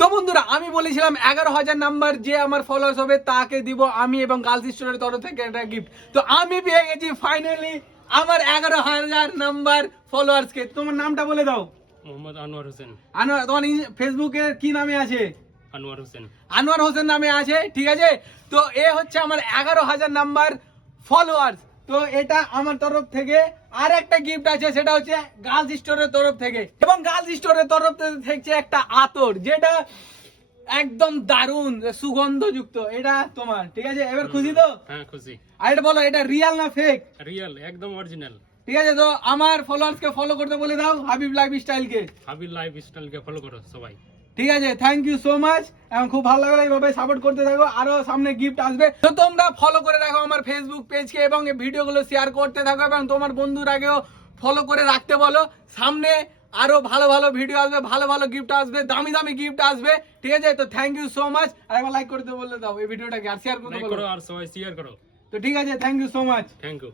তো বন্ধুরা আমি বলেছিলাম 11,000 নাম্বার যে আমার ফলোয়ার্স হবে তাকে দিব আমি এবং গার্লস স্টোরের তরফ থেকে একটা গিফট। তো আমি পেয়ে গেছি ফাইনালি আমার 11,000 নাম্বার ফলোয়ার্স কে। তোমার নামটা বলে দাও। মোহাম্মদ আনোয়ার হোসেন। আনোয়ার, তোমার ফেসবুকে কি নামে আছে? আনোয়ার হোসেন। আনোয়ার হোসেন নামে আছে, ঠিক আছে। তো এ হচ্ছে আমার 11,000 নাম্বার ফলোয়ার্স। তো এটা আমার তরফ থেকে। আর একটা গিফট আছে, সেটা হচ্ছে গার্লস স্টোরের তরফ থেকে। এবং গার্লস স্টোরের তরফ থেকে একটা আতর, যেটা একদম দারুণ সুগন্ধযুক্ত। এটা তোমার, ঠিক আছে। এবার খুশি তো? হ্যাঁ খুশি। আর এটা বলো, এটা রিয়েল না ফেক? রিয়েল, একদম অরিজিনাল। ঠিক আছে। তো আমার ফলোয়ার্স কে ফলো করতে বলে দাও হাবিব লাইফস্টাইল কে। হাবিব লাইফস্টাইলকে ফলো করো সবাই। ঠিক আছে, থ্যাংক ইউ সো মাচ। এবং খুব ভালো লাগলো, এইভাবে সাপোর্ট করতে থাকো, আরো সামনে গিফট আসবে। তো তোমরা ফলো করে রাখো আমার ফেসবুক পেজকে এবং এই ভিডিওগুলো শেয়ার করতে থাকো এবং তোমার বন্ধুরাকেও ফলো করে রাখতে বলো। সামনে আরো ভালো ভালো ভিডিও আসবে, ভালো ভালো গিফট আসবে, দামি দামি গিফট আসবে, ঠিক আছে। তো থ্যাংক ইউ সো মাচ। আর একবার লাইক করতে বলে দাও এই ভিডিওটাকে, আর শেয়ার করতে লাইক বলো। করো আর সবাই শেয়ার করো। তো ঠিক আছে, thank you so much. Thank you.